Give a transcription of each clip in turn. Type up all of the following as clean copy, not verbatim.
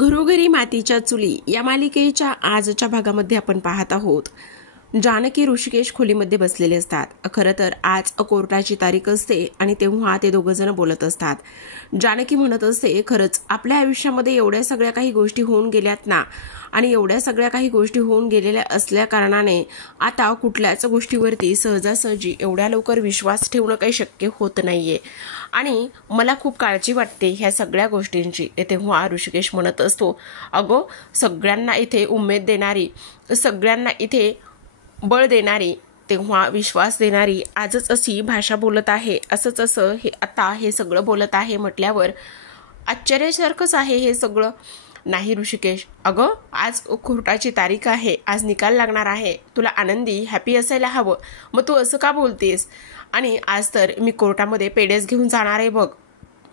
घरोघरी मातीच्या चुली या मालिकेच्या आजच्या भागामध्ये आपण पाहत आहोत. जानकी ऋषिकेश खोलीमध्ये बसलेले असतात. खरं तर आज कोर्टाची तारीख असते आणि तेव्हा ते दोघं जण बोलत असतात. जानकी म्हणत असते, खरंच आपल्या आयुष्यामध्ये एवढ्या सगळ्या काही गोष्टी होऊन गेल्यात ना, आणि एवढ्या सगळ्या काही गोष्टी होऊन गेलेल्या असल्या कारणाने आता कुठल्याच गोष्टीवरती सहजासहजी एवढ्या लवकर विश्वास ठेवणं काही शक्य होत नाहीये आणि मला खूप काळजी वाटते ह्या सगळ्या गोष्टींची. तेव्हा ऋषिकेश म्हणत असतो, अगो सगळ्यांना इथे उमेद देणारी, सगळ्यांना इथे बळ देणारी, तेव्हा विश्वास देणारी आजच अशी भाषा बोलत आहे, असंच असं हे आता हे सगळं बोलत आहे म्हटल्यावर आश्चर्यासारखंच आहे हे सगळं. नाही ऋषिकेश, अगं आज कोर्टाची तारीख आहे, आज निकाल लागणार आहे, तुला आनंदी हॅपी असायला हवं, मग तू असं का बोलतेस? आणि आज तर मी कोर्टामध्ये पेडेच घेऊन जाणार आहे बघ,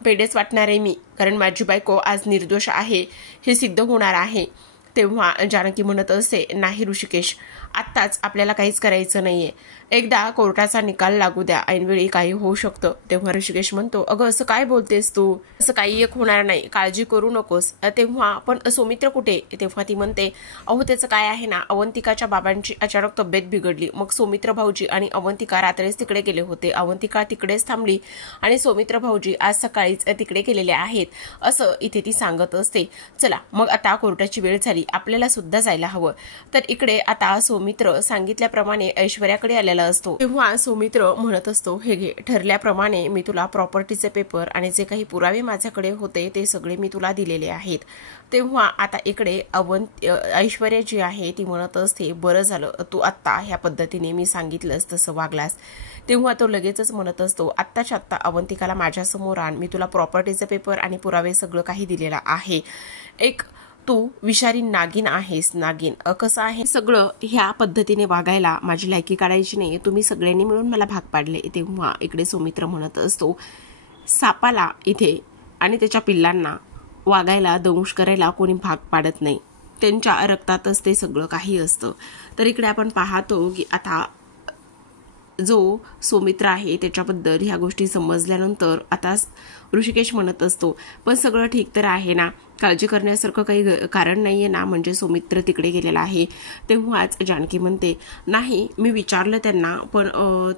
पेडेच वाटणार आहे मी, कारण माझी बायको आज निर्दोष आहे हे सिद्ध होणार आहे. तेव्हा जानकी म्हणत असते, नाही ऋषिकेश, आत्ताच आपल्याला काहीच करायचं नाहीये, एकदा कोर्टाचा निकाल लागू द्या, ऐनवेळी काही होऊ शकतं. तेव्हा ऋषिकेश म्हणतो, अगं असं काय बोलतेस तू, असं काही एक होणार नाही, काळजी करू नकोस. तेव्हा पण सौमित्र कुठे? तेव्हा ती म्हणते, अहो त्याचं काय आहे ना, अवंतिकाच्या बाबांची अचानक तब्येत बिघडली, मग सौमित्र भाऊजी आणि अवंतिका रात्रीच तिकडे गेले होते, अवंतिका तिकडेच थांबली आणि सौमित्र भाऊजी आज सकाळीच तिकडे गेलेले आहेत, असं इथे ती सांगत असते. चला मग आता कोर्टाची वेळ झाली, आपल्याला सुद्धा जायला हवं. तर इकडे आता सौमित्र सांगितल्याप्रमाणे ऐश्वर्याकडे आलेला असतो. तेव्हा सौमित्र म्हणत असतो, हे घे, ठरल्याप्रमाणे मी तुला प्रॉपर्टीचे पेपर आणि जे काही पुरावे माझ्याकडे होते ते सगळे मी तुला दिलेले आहेत. तेव्हा आता इकडे ऐश्वर्या जी आहे ती म्हणत असते, बरं झालं तू आत्ता ह्या पद्धतीने मी सांगितलंस तसं वागलास. तेव्हा तो लगेचच म्हणत असतो, आत्ताच्या आत्ता अवंतिकाला माझ्यासमोर आण, मी तुला प्रॉपर्टीचे पेपर आणि पुरावे सगळं काही दिलेलं आहे. एक तू विषारी नागिन आहेस, नागिन कसं आहे सगळं, ह्या पद्धतीने वागायला माझी लायकी काढायची नाही, तुम्ही सगळ्यांनी मिळून मला भाग पाडले. तेव्हा इकडे सौमित्र म्हणत असतो, सापाला इथे आणि त्याच्या पिल्लांना वागायला दंश करायला कोणी भाग पाडत नाही, त्यांच्या रक्तातच ते सगळं काही असतं. तर इकडे आपण पाहतो की आता जो सौमित्र आहे त्याच्याबद्दल ह्या गोष्टी समजल्यानंतर आता ऋषिकेश म्हणत असतो, पण सगळं ठीक तर आहे ना, काळजी करण्यासारखं काही कारण नाहीये ना, म्हणजे सौमित्र तिकडे गेलेला आहे. तेव्हाच जानकी म्हणते, नाही मी विचारलं त्यांना, पण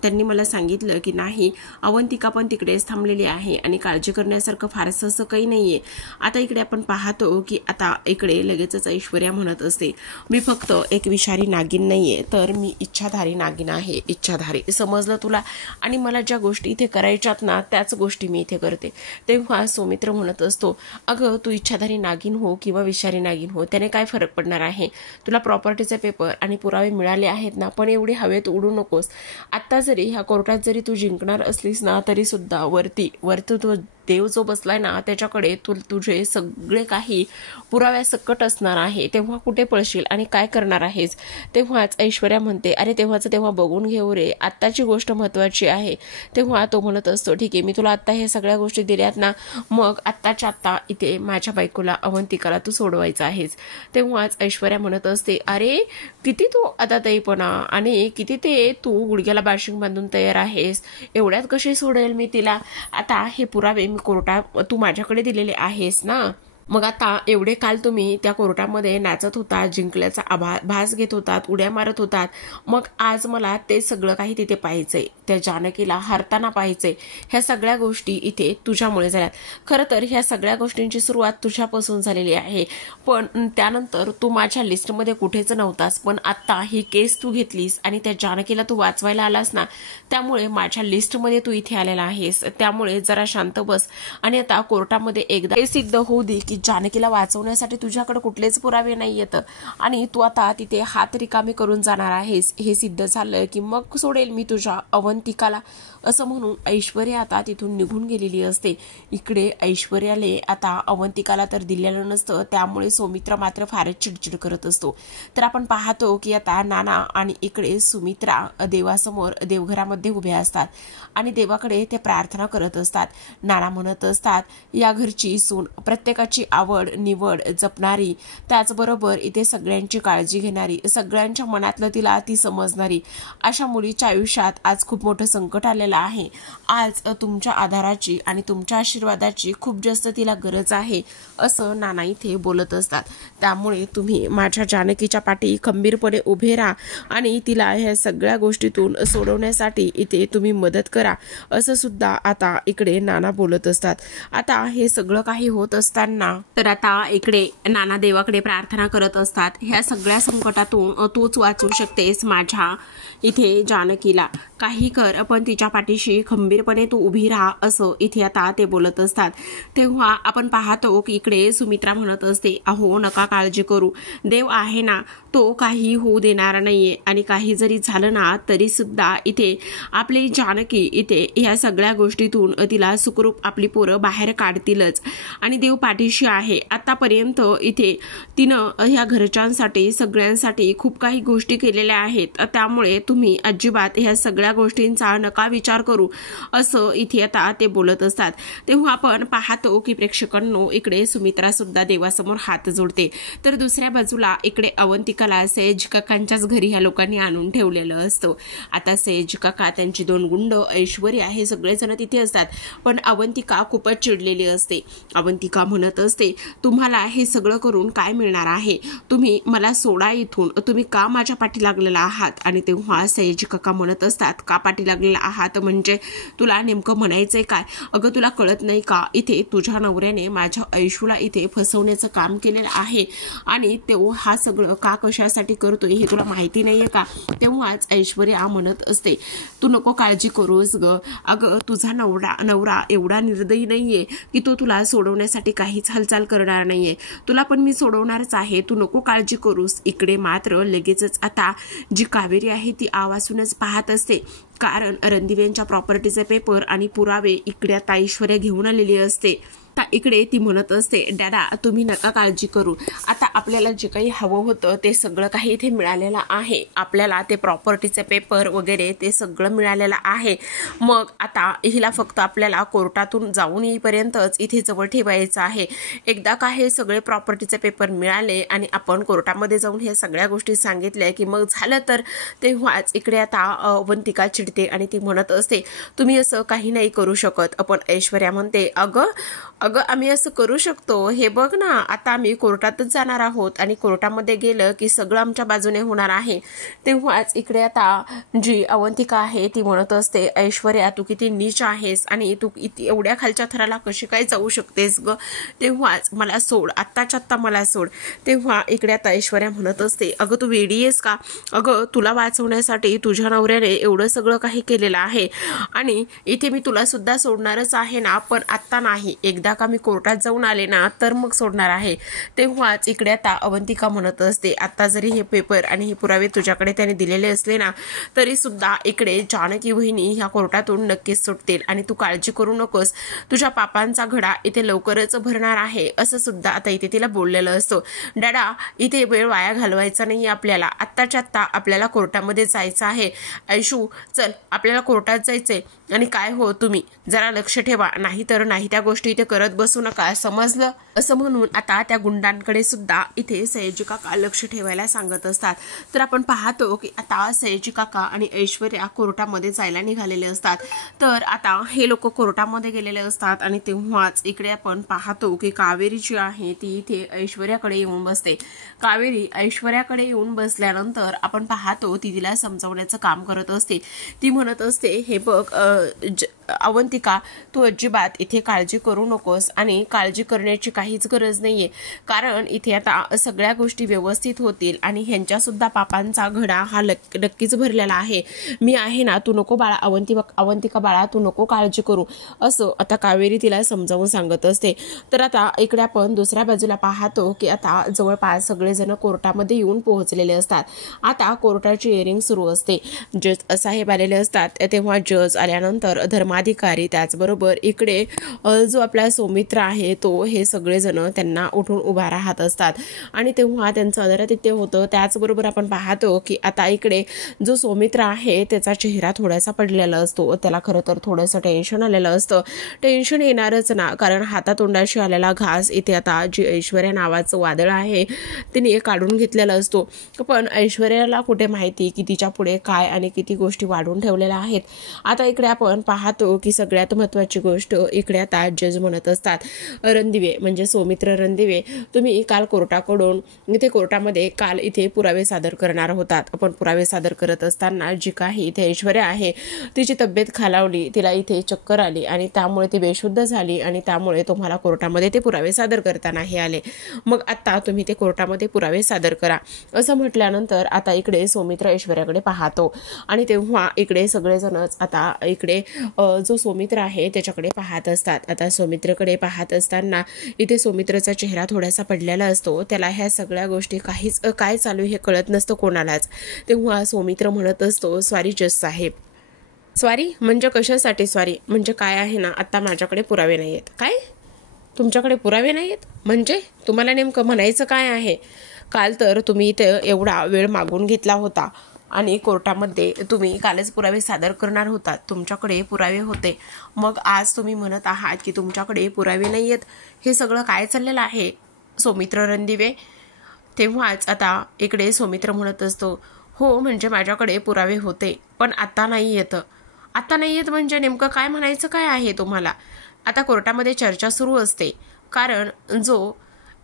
त्यांनी मला सांगितलं की नाही, अवंतिका पण तिकडेच थांबलेली आहे आणि काळजी करण्यासारखं फारसं असं काही नाहीये. आता इकडे आपण पाहतो की आता इकडे लगेचच ऐश्वर्या म्हणत असते, मी फक्त एक विषारी नागिन नाहीये, तर मी इच्छाधारी नागिन आहे, इच्छाधारी, समजलं तुला, आणि मला ज्या गोष्टी इथे करायच्यात ना त्याच गोष्टी मी इथे करते. तेव्हा सौमित्र म्हणत असतो, अगं तू इच्छाधारी नागिन हो किंवा विषारी नागिन हो, त्याने काय फरक पडणार आहे, तुला प्रॉपर्टीचे पेपर आणि पुरावे मिळाले आहेत ना, पण एवढी हवेत उडू नकोस. आत्ता जरी ह्या कोर्टात जरी तू जिंकणार असलीस ना, तरी सुद्धा वरती तो देव जो बसलाय ना त्याच्याकडे तुझे सगळे काही पुराव्यासकट असणार आहे, तेव्हा कुठे पळशील आणि काय करणार आहेस? तेव्हाच ऐश्वर्या म्हणते, अरे तेव्हाचं तेव्हा बघून घेऊ रे, आत्ताची गोष्ट महत्वाची आहे. तेव्हा तो म्हणत असतो, ठीक आहे, मी तुला आत्ता हे सगळ्या गोष्टी दिल्यात ना, मग आत्ताच्या आत्ता इथे माझ्या बायकोला अवंतिकाला तू सोडवायचं आहेस. तेव्हाच ऐश्वर्या म्हणत असते, अरे किती तू आता ताईपणा आणि किती ते तू गुडघ्याला बाशिंग बांधून तयार आहेस, एवढ्यात कशी सोडेल मी तिला? आता हे पुरावे कोर्टात तू माझ्याकडे दिलेले आहेस ना, मग आता एवढे काल तुम्ही त्या कोर्टामध्ये नाचत होतात, जिंकल्याचा भास घेत होतात, उड्या मारत होतात, मग आज मला ते सगळं काही तिथे पाहायचंय, त्या जानकीला हारताना पाहायचंय. ह्या सगळ्या गोष्टी इथे तुझ्यामुळे झाल्यात. खरं तर ह्या सगळ्या गोष्टींची सुरुवात तुझ्यापासून झालेली आहे, पण त्यानंतर तू माझ्या लिस्टमध्ये कुठेच नव्हतास, पण आता ही केस तू घेतलीस आणि त्या जानकीला तू वाचवायला आलास ना, त्यामुळे माझ्या लिस्टमध्ये तू इथे आलेला आहेस. त्यामुळे जरा शांत बस आणि आता कोर्टामध्ये एकदा हे सिद्ध होऊ दे की जानकीला वाचवण्यासाठी तुझ्याकडे कुठलेच पुरावे नाही येत आणि तू आता तिथे हात रिकामी करून जाणार आहेस. हे सिद्ध झालं की मग सोडेल मी तुझ्या अवंतिकाला, असं म्हणून ऐश्वर्या आता तिथून निघून गेलेली असते. इकडे ऐश्वर्याले आता अवंतिकाला तर दिलेलं नसतं, त्यामुळे सौमित्र मात्र फारच चिडचिड करत असतो. तर आपण पाहतो की आता नाना आणि इकडे सुमित्रा देवासमोर देवघरामध्ये उभ्या असतात आणि देवाकडे ते प्रार्थना करत असतात. नाना म्हणत असतात, या घरची सून प्रत्येकाची आवड निवड जपणारी, त्याचबरोबर इथे सगळ्यांची काळजी घेणारी, सगळ्यांच्या मनातलं तिला ती समजणारी अशा मुलीच्या आयुष्यात आज खूप मोठं संकट आलेलं आहे. आज तुमच्या आधाराची आणि तुमच्या आशीर्वादाची खूप जास्त तिला गरज आहे असं नाना इथे बोलत असतात. त्यामुळे तुम्ही माझ्या जानकीच्या पाठी खंबीरपणे उभे राहा आणि तिला ह्या सगळ्या गोष्टीतून सोडवण्यासाठी इथे तुम्ही मदत करा असं सुद्धा आता इकडे नाना बोलत असतात. आता हे सगळं काही होत असताना तर आता इकडे नाना देवाकडे प्रार्थना करत असतात. ह्या सगळ्या संकटातून तूच वाचू शकतेस माझ्या इथे जानकीला, काही कर पण तिच्या पाठीशी खंबीरपणे तू उभी राहा असं इथे आता ते बोलत असतात. तेव्हा आपण पाहतो की इकडे सुमित्रा म्हणत असते, अहो नका काळजी करू, देव आहे ना, तो काही होऊ देणार नाहीये आणि काही जरी झालं ना तरी सुद्धा इथे आपली जानकी इथे ह्या सगळ्या गोष्टीतून तिला सुखरूप आपली पोरं बाहेर काढतीलच आणि देव पाठीशी आहे. आतापर्यंत इथे तिनं ह्या घरच्यांसाठी सगळ्यांसाठी खूप काही गोष्टी केलेल्या आहेत, त्यामुळे तुम्ही अजिबात ह्या सगळ्या गोष्टींचा नका विचार करू असं इथे आता ते बोलत असतात. तेव्हा आपण पाहतो की प्रेक्षकांनो इकडे सुमित्रा सुद्धा देवासमोर हात जोडते. तर दुसऱ्या बाजूला इकडे अवंतिकाला सयाजी काकांच्याच घरी ह्या लोकांनी आणून ठेवलेलं असतं. आता सयाजी काका, त्यांची 2 गुंड, ऐश्वर्या हे सगळेजण तिथे असतात. पण अवंतिका खूपच चिडलेली असते. अवंतिका म्हणत असते, तुम्हाला हे सगळं करून काय मिळणार आहे, तुम्ही मला सोडा इथून, तुम्ही का माझ्या पाठी लागलेला आहात. आणि तेव्हा सयाजी काका म्हणत असतात, का पाठी लागलेला आहात म्हणजे तुला नेमकं म्हणायचंय काय, अगं तुला कळत नाही का, इथे तुझ्या नवऱ्याने माझ्या ऐशूला इथे फसवण्याचं काम केलेलं आहे आणि तो हा सगळं का कशासाठी करतोय हे तुला माहिती नाहीये का. तेव्हाच ऐश्वर्या म्हणत असते, तू नको काळजी करूस ग, अगं तुझा नवरा एवढा निर्दयी नाहीये की तो तुला सोडवण्यासाठी काहीच हालचाल करणार नाहीये, तुला पण मी सोडवणारच आहे, तू नको काळजी करूस. इकडे मात्र लगेचच आता जी कावेरी आहे ती आवाजूनच पाहत असते, कारण रणदिव्यांच्या प्रॉपर्टीचे पेपर आणि पुरावे इकडे आता ऐश्वर्या घेऊन आलेली असते. इकडे ती म्हणत असते, डॅडा तुम्ही नका काळजी करू, आता आपल्याला जे काही हवं होतं ते सगळं काही इथे मिळालेलं आहे, आपल्याला ते प्रॉपर्टीचे पेपर वगैरे ते सगळं मिळालेलं आहे. मग आता हिला फक्त आपल्याला कोर्टातून जाऊन येईपर्यंतच इथे जवळ ठेवायचं आहे. एकदा का हे सगळे प्रॉपर्टीचे पेपर मिळाले आणि आपण कोर्टामध्ये जाऊन हे सगळ्या गोष्टी सांगितल्या की मग झालं तर. तेव्हाच इकडे आता अवंतिका चिडते आणि ती म्हणत असते, तुम्ही असं काही नाही करू शकत. पण ऐश्वर्या म्हणते, अगं आम्ही असं करू शकतो, हे बघ ना, आता आम्ही कोर्टातच जाणार आहोत आणि कोर्टामध्ये गेलं की सगळं आमच्या बाजूने होणार आहे. तेव्हाच इकडे आता जी अवंतिका आहे ती म्हणत असते, ऐश्वर्या तू किती नीच आहेस आणि तू एवढ्या खालच्या थराला कशी काय जाऊ शकतेस ग, तेव्हाच मला सोड, आत्ताच्या आत्ता मला सोड. तेव्हा इकडे आता ऐश्वर्या म्हणत असते, अगं तू वेडी आहेस का, अगं तुला वाचवण्यासाठी तुझ्या नवऱ्याने एवढं सगळं काही केलेलं आहे आणि इथे मी तुला सुद्धा सोडणारच आहे ना, पण आत्ता नाही, एकदा का मी कोर्टात जाऊन आले ना तर मग सोडणार आहे. तेव्हाच इकडे आता अवंतिका म्हणत असते, आता जरी हे पेपर आणि हे पुरावे तुझ्याकडे त्याने दिलेले असले ना तरी सुद्धा इकडे जानकी वहिनी ह्या कोर्टातून नक्कीच सुटतील आणि तू काळजी करू नकोस, तुझ्या पापांचा घडा इथे लवकरच भरणार आहे असं सुद्धा आता इथे तिला बोललेलं असतं. डॅडा इथे वेळ वाया घालवायचा नाही, आपल्याला आत्ताच्या आत्ता आपल्याला कोर्टामध्ये जायचं आहे. ऐशू चल आपल्याला कोर्टात जायचंय आणि काय हो तुम्ही जरा लक्ष ठेवा, नाही तर नाही त्या गोष्टी इथे करत बसू नका, समजलं. असं म्हणून आता त्या गुंडांकडे सुद्धा इथे सयाजी काका लक्ष ठेवायला सांगत असतात. तर आपण पाहतो की आता सयाजी काका आणि ऐश्वर्या कोर्टामध्ये जायला निघालेले असतात. तर आता हे लोक कोर्टामध्ये गेलेले असतात आणि तेव्हाच इकडे आपण पाहतो की कावेरी जी आहे ती इथे ऐश्वर्याकडे येऊन बसते. कावेरी ऐश्वर्याकडे येऊन बसल्यानंतर आपण पाहतो ती तिला समजावण्याचं काम करत असते. ती म्हणत असते, हे बघ अवंतिका तू अजिबात इथे काळजी करू नकोस आणि काळजी करण्याची काहीच गरज नाहीये, कारण इथे आता सगळ्या गोष्टी व्यवस्थित होतील आणि ह्यांच्या सुद्धा पापांचा घडा हा नक्कीच भरलेला आहे. मी आहे ना, तू नको बाळा, अवंतिका बाळा तू नको काळजी करू असं आता कावेरी तिला समजावून सांगत असते. तर आता इकडे आपण दुसऱ्या बाजूला पाहतो की आता जवळपास सगळेजण कोर्टामध्ये येऊन पोहोचलेले असतात. आता कोर्टाची हिअरिंग सुरू असते. जज साहेब आलेले असतात. तेव्हा जज आल्यानंतर धर्माधिकारी त्याचबरोबर इकडे जो आपला सौमित्र आहे तो हे सगळे सगळेजण त्यांना उठून उभा राहत असतात आणि तेव्हा त्यांचं अधरतित्य होतं. त्याचबरोबर आपण पाहतो की आता इकडे जो सौमित्र आहे त्याचा चेहरा थोडासा पडलेला असतो. त्याला खरं तर थोडंसं टेन्शन आलेलं असतं. टेन्शन येणारच ना, कारण हातातोंडाशी आलेला घास इथे आता जी ऐश्वर्या नावाचं वादळ आहे तिने काढून घेतलेला असतो. पण ऐश्वर्याला कुठे माहिती की तिच्या पुढे काय आणि किती गोष्टी वाढून ठेवलेल्या आहेत. आता इकडे आपण पाहतो की सगळ्यात महत्त्वाची गोष्ट इकडे आता जज म्हणत असतात, रणदिवे म्हणजे सौमित्र रणदिवे, तुम्ही काल कोर्टाकडून इथे कोर्टामध्ये काल इथे पुरावे सादर करणार होतात. आपण पुरावे सादर करत असताना जी काही इथे ऐश्वर्या आहे तिची तब्येत खालावली, तिला इथे चक्कर आली आणि त्यामुळे ती बेशुद्ध झाली आणि त्यामुळे तुम्हाला कोर्टामध्ये ते पुरावे सादर करता नाही आले. मग आता तुम्ही ते कोर्टामध्ये पुरावे सादर करा असं म्हटल्यानंतर आता इकडे सौमित्र ऐश्वर्याकडे पाहतो आणि तेव्हा इकडे सगळेजणच आता इकडे जो सौमित्र आहे त्याच्याकडे पाहत असतात. आता सौमित्रकडे पाहत असताना इथे सौमित्रचा चेहरा थोडासा पडलेला असतो. त्याला ह्या सगळ्या गोष्टी काहीच काय चालू हे कळत नसतं कोणालाच. तेव्हा सौमित्र म्हणत असतो, सॉरी जज साहेब. सॉरी म्हणजे कशासाठी सॉरी? म्हणजे काय आहे ना, आता माझ्याकडे पुरावे नाही आहेत. काय तुमच्याकडे पुरावे नाही आहेत म्हणजे तुम्हाला नेमकं म्हणायचं काय आहे? काल तर तुम्ही इथे एवढा वेळ मागून घेतला होता आणि कोर्टामध्ये तुम्ही कालच पुरावे सादर करणार होतात, तुमच्याकडे पुरावे होते. मग आज तुम्ही म्हणत आहात की तुमच्याकडे पुरावे नाही आहेत. हे सगळं काय चाललेलं आहे सौमित्र रणदिवे? तेव्हाच आता इकडे सौमित्र म्हणत असतो, हो म्हणजे माझ्याकडे पुरावे होते पण आता नाही येतं. आता नाही येत म्हणजे नेमकं काय म्हणायचं काय आहे तुम्हाला? आता कोर्टामध्ये चर्चा सुरू असते, कारण जो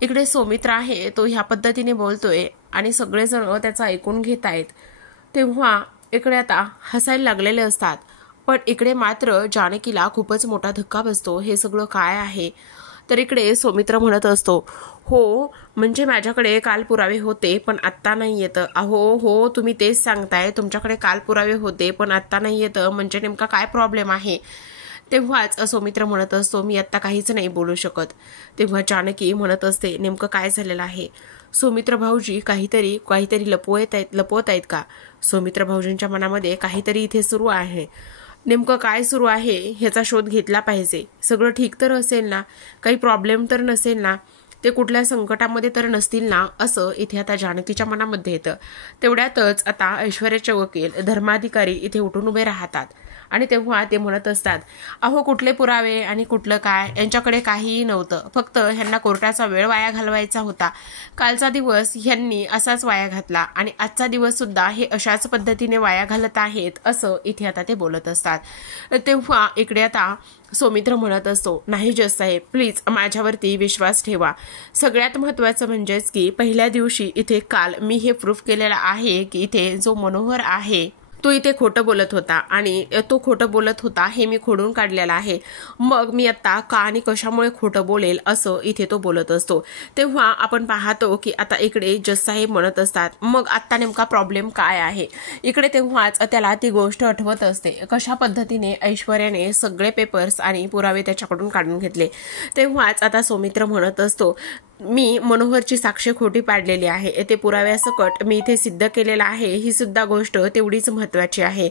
इकडे सौमित्र आहे तो ह्या पद्धतीने बोलतोय आणि सगळेजण त्याचं ऐकून घेत आहेत. तेव्हा इकडे आता हसायला लागलेले असतात. पण इकडे मात्र जानकीला खूपच मोठा धक्का बसतो. हे सगळं काय आहे? तर इकडे सौमित्र म्हणत असतो, हो म्हणजे माझ्याकडे काल पुरावे होते पण आत्ता नाही येतं. अहो हो तुम्ही तेच सांगताय, तुमच्याकडे काल पुरावे होते पण आत्ता नाही येतं म्हणजे नेमका काय प्रॉब्लेम आहे? तेव्हाच सौमित्र म्हणत असतो, मी आत्ता काहीच नाही बोलू शकत. तेव्हा जानकी म्हणत असते, नेमकं काय झालेलं आहे? सौमित्र भाऊजी काहीतरी लपवत आहेत का? सौमित्र भाऊजींच्या मनामध्ये काहीतरी इथे सुरू आहे. नेमकं काय सुरू आहे ह्याचा शोध घेतला पाहिजे. सगळं ठीक तर असेल ना? काही प्रॉब्लेम तर नसेल ना? ते कुठल्या संकटामध्ये तर नसतील ना? असं इथे आता जानकीच्या मनामध्ये येतं. तेवढ्यातच आता ऐश्वर्याचे वकील धर्माधिकारी इथे उठून उभे राहतात आणि तेव्हा ते म्हणत असतात, अहो कुठले पुरावे आणि कुठलं काय, यांच्याकडे काहीही नव्हतं. फक्त ह्यांना कोर्टाचा वेळ वाया घालवायचा होता. कालचा दिवस ह्यांनी असाच वाया घातला आणि आजचा दिवस सुद्धा हे अशाच पद्धतीने वाया घालत आहेत असं इथे आता ते बोलत असतात. तेव्हा इकडे आता सौमित्र म्हणत असतो, नाही जज साहेब प्लीज माझ्यावरती विश्वास ठेवा. सगळ्यात महत्त्वाचं म्हणजेच की पहिल्या दिवशी इथे काल मी हे प्रूफ केलेलं आहे की इथे जो मनोहर आहे तो इथे खोटं बोलत होता आणि तो खोटं बोलत होता हे मी खोडून काढलेला आहे. मग मी आता का आणि कशामुळे खोटं बोलेल असं इथे तो बोलत असतो. तेव्हा आपण पाहतो की आता इकडे जज साहेब म्हणत असतात, मग आता नेमका प्रॉब्लेम काय आहे? इकडे तेव्हाच त्याला ती गोष्ट आठवत असते, कशा पद्धतीने ऐश्वर्याने सगळे पेपर्स आणि पुरावे त्याच्याकडून काढून घेतले. तेव्हाच आता सौमित्र म्हणत असतो, मी मनोहरची साक्ष खोटी पाडलेली आहे. ते पुराव्यासकट मी इथे सिद्ध केलेलं आहे. ही सुद्धा गोष्ट तेवढीच महत्त्वाची आहे.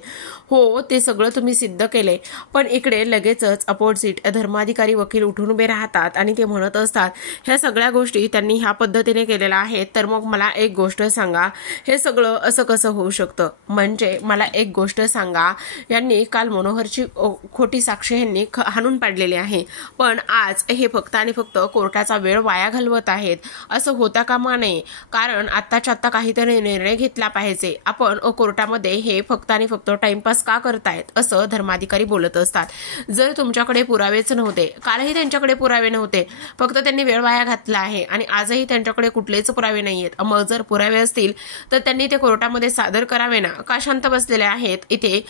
हो ते सगळं तुम्ही सिद्ध केले. पण इकडे लगेचच अपोजिट धर्माधिकारी वकील उठून उभे राहतात आणि ते म्हणत असतात, ह्या सगळ्या गोष्टी त्यांनी ह्या पद्धतीने केलेल्या आहेत. तर मग मला एक गोष्ट सांगा, हे सगळं असं कसं होऊ शकतं? म्हणजे मला एक गोष्ट सांगा, यांनी काल मनोहरची खोटी साक्ष यांनी हाणून पाडलेली आहे. पण आज हे फक्त आणि फक्त कोर्टाचा वेळ वाया घालवत आहेत. असं होता कामा नये, कारण आत्ताच्या आत्ता काहीतरी निर्णय घेतला पाहिजे. आपण कोर्टामध्ये हे फक्त आणि फक्त टाइमपास का करतायत असं धर्माधिकारी बोलत असतात. जर तुमच्याकडे पुरावेच नव्हते, कालही त्यांच्याकडे पुरावे नव्हते, फक्त त्यांनी वेळ वाया घातला आहे आणि आजही त्यांच्याकडे कुठलेच पुरावे नाहीयेत. मग जर पुरावे असतील तर त्यांनी ते कोर्टामध्ये सादर करावे ना? का शांत बसलेले आहेत इथे?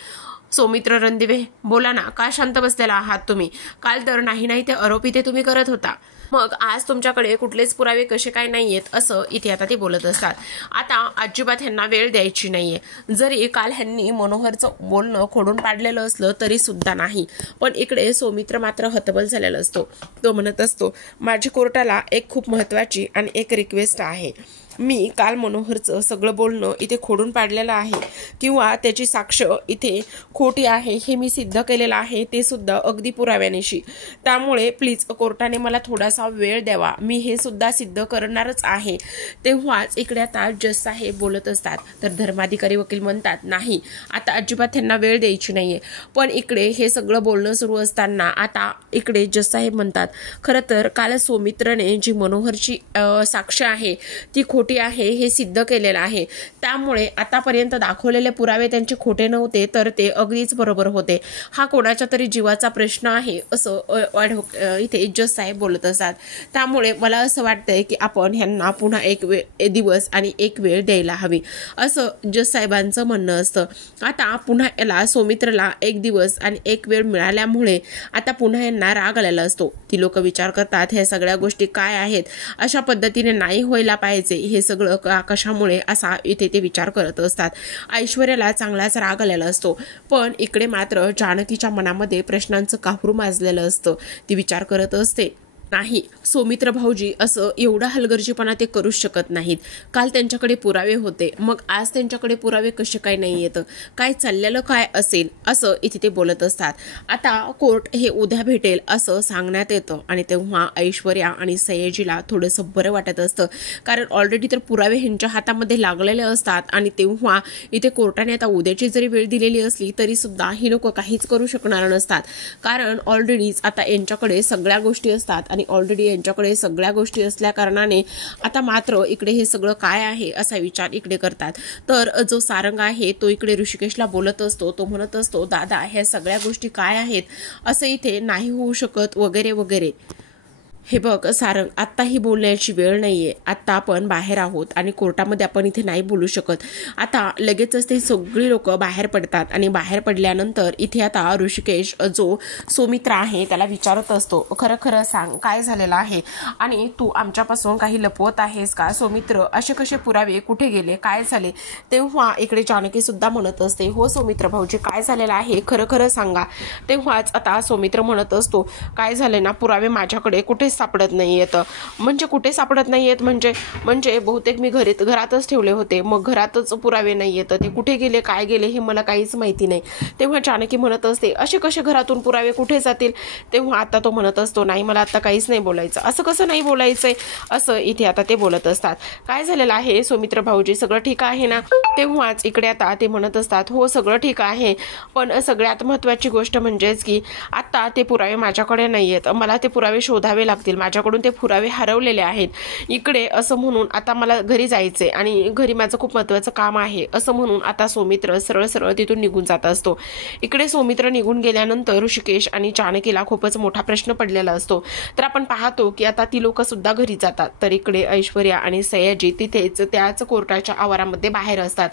सौमित्र रणदिवे बोला ना, का शांत बसलेला आहात तुम्ही? काल तर नाही ते आरोप इथे तुम्ही करत होता, मग आज तुमच्याकडे कुठलेच पुरावे कसे काय नाहीयेत असं इथे आता ते बोलत असतात. आता अजिबात ह्यांना वेळ द्यायची नाहीये. जरी काल ह्यांनी मनोहरचं बोलणं खोडून पाडलेलं असलं तरी सुद्धा नाही. पण इकडे सौमित्र मात्र हतबल झालेला असतो. तो म्हणत असतो, माझी कोर्टाला एक खूप महत्त्वाची आणि एक रिक्वेस्ट आहे. मी काल मनोहरचं सगळं बोलणं इथे खोडून पाडलेलं आहे किंवा त्याची साक्ष इथे खोटी आहे हे मी सिद्ध केलेलं आहे, ते सुद्धा अगदी पुराव्यानिशी. त्यामुळे प्लीज कोर्टाने मला थोडासा वेळ द्यावा, मी हे सुद्धा सिद्ध करणारच आहे. तेव्हाच इकडे आता जज साहेब बोलत असतात. तर धर्माधिकारी वकील म्हणतात नाही, आता अजिबात त्यांना वेळ द्यायची नाहीये. पण इकडे हे सगळं बोलणं सुरू असताना आता इकडे जज साहेब म्हणतात खरं तर काल सौमित्रने जी मनोहरची साक्ष आहे ती खोटी आहे हे सिद्ध केलेलं आहे. त्यामुळे आतापर्यंत दाखवलेले पुरावे त्यांचे खोटे नव्हते तर ते अगदीच बरोबर होते. हा कोणाच्या तरी जीवाचा प्रश्न आहे असं इथे जज साहेब बोलत असतात. त्यामुळे मला असं वाटतंय की आपण ह्यांना पुन्हा एक दिवस आणि एक वेळ द्यायला हवी असं जज साहेबांचं म्हणणं असतं. आता पुन्हा याला सौमित्रला एक दिवस आणि एक वेळ मिळाल्यामुळे आता पुन्हा यांना राग आलेला असतो. ती लोक विचार करतात ह्या सगळ्या गोष्टी काय आहेत, अशा पद्धतीने नाही व्हायला पाहिजे हे सगळं कशामुळे असा इथे ते विचार करत असतात. ऐश्वर्याला चांगलाच राग आलेला असतो. पण इकडे मात्र जानकीच्या मनामध्ये प्रश्नांचं काहूर माजलेलं असतं. ती विचार करत असते नाही, सौमित्र भाऊजी असं एवढा हलगर्जीपणा ते करूच शकत नाहीत. काल त्यांच्याकडे पुरावे होते, मग आज त्यांच्याकडे पुरावे कसे काय नाही येतं, काय चाललेलं काय असेल असं इथे ते बोलत असतात. आता कोर्ट हे उद्या भेटेल असं सांगण्यात येतं आणि तेव्हा ऐश्वर्या आणि सयाजीला थोडंसं बरं वाटत असतं. कारण ऑलरेडी तर पुरावे ह्यांच्या हातामध्ये लागलेले असतात आणि तेव्हा इथे कोर्टाने आता उद्याची जरी वेळ दिलेली असली तरी सुद्धा ही लोक काहीच करू शकणार नसतात. कारण ऑलरेडीच आता यांच्याकडे सगळ्या गोष्टी असतात आणि ऑलरेडी यांच्याकडे सगळ्या गोष्टी असल्या कारणाने आता मात्र इकडे हे सगळं काय आहे असा विचार इकडे करतात. तर जो सारंग आहे तो इकडे ऋषिकेशला बोलत असतो. तो म्हणत असतो दादा ह्या सगळ्या गोष्टी काय आहेत असं इथे नाही होऊ शकत वगैरे वगैरे. हे बघ सारंग, आत्ता ही बोलण्याची वेळ नाहीये. आत्ता आपण बाहेर आहोत आणि कोर्टामध्ये आपण इथे नाही बोलू शकत. आता लगेचच ते सगळी लोक बाहेर पडतात आणि बाहेर पडल्यानंतर इथे आता ऋषिकेश जो सौमित्र आहे त्याला विचारत असतो खरं खरं सांग काय झालेलं आहे आणि तू आमच्यापासून काही लपवत आहेस का सौमित्र, असे कसे पुरावे, कुठे गेले, काय झाले. तेव्हा इकडे जानकी सुद्धा म्हणत असते हो सौमित्र भाऊजी काय झालेलं आहे खरं खरं सांगा. तेव्हाच आता सौमित्र म्हणत असतो काय झाले ना, पुरावे माझ्याकडे कुठे सापडत नाहीयेत. म्हणजे कुठे सापडत नाहीयेत म्हणजे बहुतेक मी घरातच ठेवले होते, मग घरातच पुरावे नाहीयेत, ते कुठे गेले काय गेले हे मला काहीच माहिती नाही. तेव्हा जानकी म्हणत असते असे कसे घरातून पुरावे कुठे जातील. तेव्हा आता तो म्हणत असतो नाही मला आता काहीच नाही बोलायचं. असं कसं नाही बोलायचंय असं इथे आता ते बोलत असतात. काय झालेलं आहे सौमित्र भाऊजी, सगळं ठीक आहे ना. तेव्हाच इकडे आता ते म्हणत असतात हो सगळं ठीक आहे, पण सगळ्यात महत्त्वाची गोष्ट म्हणजेच की आता ते पुरावे माझ्याकडे नाहीयेत, मला ते पुरावे शोधावे लागतील, माझ्याकडून ते पुरावे हरवलेले आहेत. इकडे असं म्हणून आता मला घरी जायचे आणि घरी माझं खूप महत्त्वाचं काम आहे असं म्हणून आता सौमित्र सरळ सरळ तिथून निघून जात असतो. इकडे सौमित्र निघून गेल्यानंतर ऋषिकेश आणि जानकीला खूपच मोठा प्रश्न पडलेला असतो. तर आपण पाहतो की आता ती लोक सुद्धा घरी जातात. तर इकडे ऐश्वर्या आणि सयाजी तिथेच त्याच कोर्टाच्या आवारामध्ये बाहेर असतात.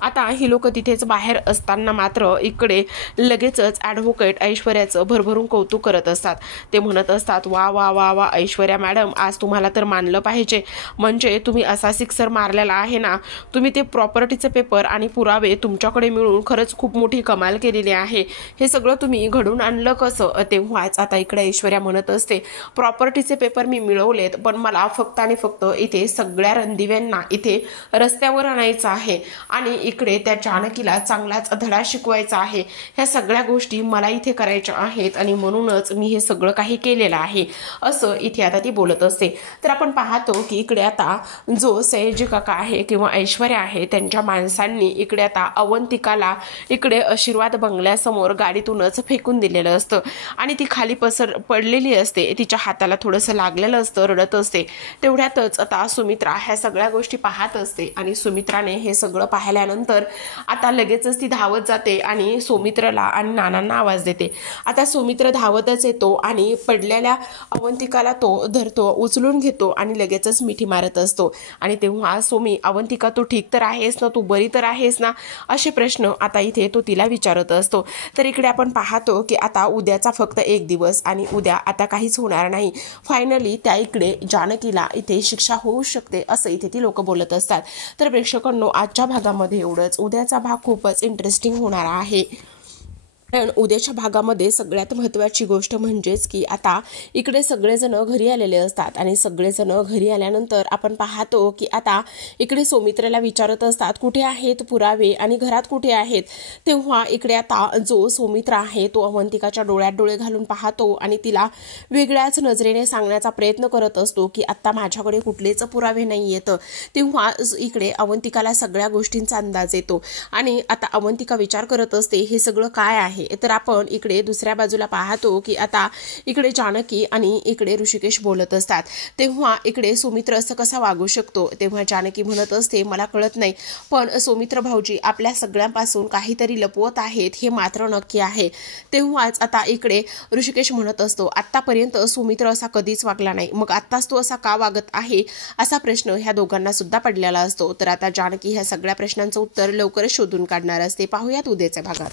आता ही लोक तिथेच बाहेर असताना मात्र इकडे लगेचच ॲडव्होकेट ऐश्वर्याचं भरभरून कौतुक करत असतात. ते म्हणत असतात वा वा वा वा ऐश्वर्या मॅडम, आज तुम्हाला तर मानलं पाहिजे, म्हणजे तुम्ही असा सिक्सर मारलेला आहे ना, तुम्ही ते प्रॉपर्टीचे पेपर आणि पुरावे तुमच्याकडे मिळून खरंच खूप मोठी कमाल केलेली आहे. हे सगळं तुम्ही घडून आणलं कसं. तेव्हाच आता इकडे ऐश्वर्या म्हणत असते प्रॉपर्टीचे पेपर मी मिळवलेत, पण मला फक्त आणि फक्त इथे सगळ्या रणदिव्यांना इथे रस्त्यावर आणायचं आहे आणि इकडे त्या जानकीला चांगलाच धडा शिकवायचा आहे. ह्या सगळ्या गोष्टी मला इथे करायच्या आहेत आणि म्हणूनच मी हे सगळं काही केलेलं आहे असं इथे आता ती बोलत असते. तर आपण पाहतो की इकडे आता जो सयाजी काका आहे किंवा ऐश्वर्या आहे त्यांच्या माणसांनी इकडे आता अवंतिकाला इकडे आशीर्वाद बंगल्यासमोर गाडीतूनच फेकून दिलेलं असतं आणि ती खाली पडलेली असते. तिच्या हाताला थोडंसं लागलेलं असतं, रडत असते. तेवढ्यातच आता सुमित्रा ह्या सगळ्या गोष्टी पाहत असते आणि सुमित्राने हे सगळं पाहिल्यानंतर आता लगेचच ती धावत जाते आणि सौमित्रला आणि नानांना आवाज देते. आता सौमित्र धावतच येतो आणि पडलेल्या अवंतिकाला तो धरतो, उचलून घेतो आणि लगेचच मिठी मारत असतो. आणि तेव्हा अवंतिका तू ठीक तर आहेस ना, तू बरी तर आहेस ना, असे प्रश्न आता इथे तो तिला विचारत असतो. तर इकडे आपण पाहतो की आता उद्याचा फक्त एक दिवस आणि उद्या आता काहीच होणार नाही. फायनली त्या इकडे जानकीला इथे शिक्षा होऊ शकते असं इथे ती लोक बोलत असतात. तर प्रेक्षकांनो आजच्या भागामध्ये एवढंच. उद्याचा भाग खूपच इंटरेस्टिंग होणार आहे. कारण उद्याच्या भागामध्ये सगळ्यात महत्त्वाची गोष्ट म्हणजेच की आता इकडे सगळेजण घरी आलेले असतात आणि सगळेजण घरी आल्यानंतर आपण पाहतो की आता इकडे सौमित्रेला विचारत असतात कुठे आहेत पुरावे आणि घरात कुठे आहेत. तेव्हा इकडे आता जो सौमित्र आहे तो अवंतिकाच्या डोळ्यात डोळे घालून पाहतो आणि तिला वेगळ्याच नजरेने सांगण्याचा प्रयत्न करत असतो की आता माझ्याकडे कुठलेच पुरावे नाही आहेत. तेव्हा इकडे अवंतिकाला सगळ्या गोष्टींचा अंदाज येतो आणि आता अवंतिका विचार करत असते हे सगळं काय आहे. तर आपण इकडे दुसऱ्या बाजूला पाहतो की आता इकडे जानकी आणि इकडे ऋषिकेश बोलत असतात. तेव्हा इकडे सौमित्र असं कसा वागू शकतो. तेव्हा जानकी म्हणत असते मला कळत नाही पण सौमित्र भाऊजी आपल्या सगळ्यांपासून काहीतरी लपवत आहेत हे मात्र नक्की आहे. तेव्हाच आता इकडे ऋषिकेश म्हणत असतो आतापर्यंत सौमित्र असा कधीच वागला नाही मग आत्ताच तो असा का वागत आहे असा प्रश्न ह्या दोघांना सुद्धा पडलेला असतो. तर आता जानकी ह्या सगळ्या प्रश्नांचं उत्तर लवकरच शोधून काढणार असते. पाहूयात उद्याच्या भागात.